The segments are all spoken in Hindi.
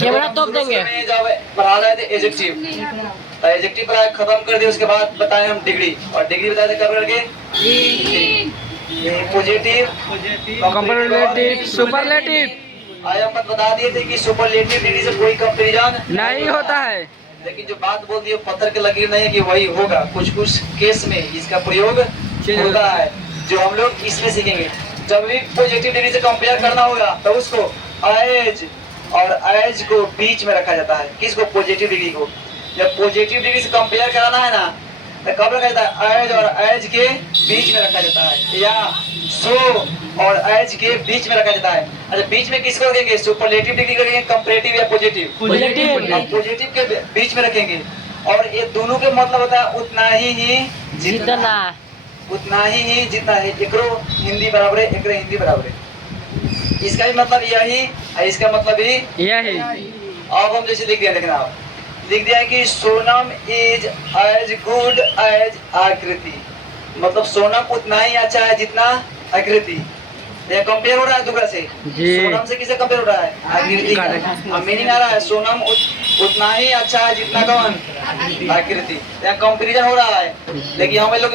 कैमरा तोप देंगे। जब पढ़ा रहे थे एडजेक्टिव, एडजेक्टिव पढ़ाया खत्म कर दिया, उसके बाद बताए हम डिग्री, और डिग्री बताए थे कब करके पॉजिटिव, कंपैरेटिव, सुपरलेटिव। आज हम बता दिए थे कि सुपरलेटिव डिग्री से कोई कंपैरिजन नहीं होता है। लेकिन जो बात बोल दी पत्थर के लकीर नहीं है कि वही होगा, कुछ कुछ केस में इसका प्रयोग होता है, जो हम लोग इसमें सीखेंगे। जब भी पॉजिटिव डिग्री से कंपेयर करना होगा तो उसको एज और एज को बीच में रखा जाता है। किसको? पॉजिटिव डिग्री को। जब पॉजिटिव डिग्री से कंपेयर कराना है ना तो कब रखा जाता है? एज और एज के बीच में रखा जाता है, या सो और एज के बीच में रखा जाता है। अच्छा, बीच में किसको रखेंगे? सुपरलेटिव डिग्री रखेंगे, कंपैरेटिव या पॉजिटिव? पॉजिटिव के बीच में रखेंगे। और ये दोनों के मतलब होता है उतना ही जितना, उतना ही जितना है। एकरो हिंदी बराबर है, एकरो हिंदी बराबर है। इसका भी मतलब यही है, इसका मतलब ही यही। अब हम जैसे लिख दिया, देखना आप लिख दिया है कि Sonam is as good as Akriti, मतलब सोनम उतना ही अच्छा है जितना आकृति। ये कंपेयर हो रहा है दूसरा से, सोनम से किसे कंपेयर हो रहा है? आकृति का। अब मीनिंग आ रहा है सोनम उतना ही अच्छा है जितना कौन? आकृति। यहाँ कंपेरिजन हो रहा है, लेकिन हम लोग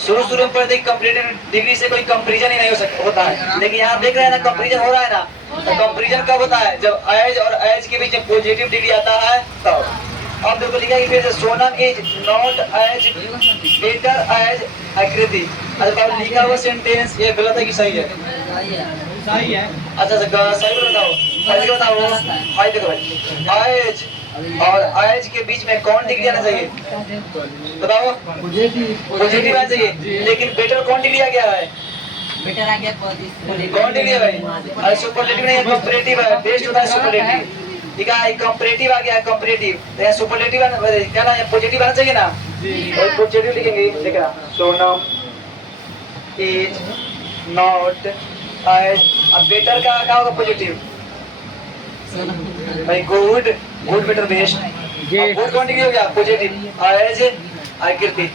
शुरू में पढ़ते कंपैरेटिव डिग्री से कोई कंपैरिजन ही नहीं हो सकता होता है, लेकिन यहाँ देख रहे हैं ना कंपैरिजन हो रहा है ना। तो कंपैरिजन कब होता है? जब एज और एज के बीच में पॉजिटिव डिग्री आता है तब। अब देखो लिखा है कि फिर Sonam is not as better as Akriti. अच्छा, लिखा हुआ सेंटेंस ये गलत है कि सही है? सही है। अच्छा, सही बताओ, सही बताओ भाई। देखो भाई, एज और एज के बीच में कौन डिग्री आना चाहिए? बताओ। पॉजिटिव आना चाहिए, लेकिन बेटर कौन डिग्री आ गया है? बेटर आ गया कौन डिग्री है भाई? अरे सुपरलेटिव नहीं है, कंपैरेटिव है। बेस्ट होता है सुपरलेटिव। ठीक है, कंपैरेटिव आ गया है, कंपैरेटिव। तो यहाँ सुपरलेटिव क्या ना, पॉजिटिव आना चाहिए ना, और पॉजिटिव लिखेंगे। देखना, सोनम इज नॉट एज। अब बेटर का क्या होगा? पॉजिटिव भाई। Good, good better best. Good कौन डिग्री हो गया? पॉजिटिव। एज आकृति।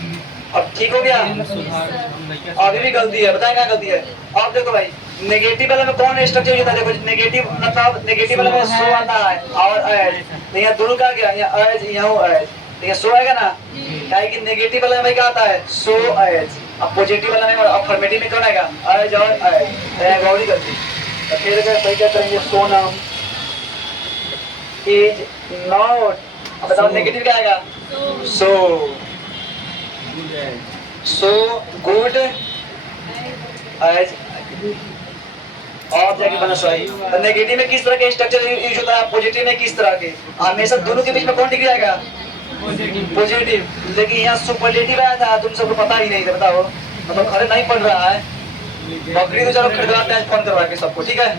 अब ठीक हो गया? अभी भी गलती है, बताएं क्या गलती है? अब देखो भाई, नेगेटिव वाला में कौन स्ट्रक्चर होता है? देखो नेगेटिव मतलब नेगेटिव वाला में सो आता है और एज, तो यहाँ दोनों का क्या? यहाँ एज, यहाँ एज, तो यहाँ सो आएगा ना, क्या है कि नेगेटिव वाला में क्या आता है? So as. अब पॉजिटिव वाला में अफर्मेटिव में कौन आएगा? एज और एज। तो यहाँ गौरी करती है। फिर सही क्या करेंगे? Sonam is not. अब बताओ नेगेटिव क्या आएगा? सो। सो गुड एज। और जाके बना सही। तो नेगेटिव में किस तरह के स्ट्रक्चर यूज होता है? पॉजिटिव में किस तरह के? हमेशा दोनों के बीच में कौन डिग्री आएगा? पॉजिटिव। लेकिन यहाँ सुपरलेटिव आया था, तुम सबको पता ही नहीं था। बताओ, मतलब खरीद नहीं पड़ रहा है। बकरी तो चलो खरीदवाते हैं फोन करवा के सबको, ठीक है?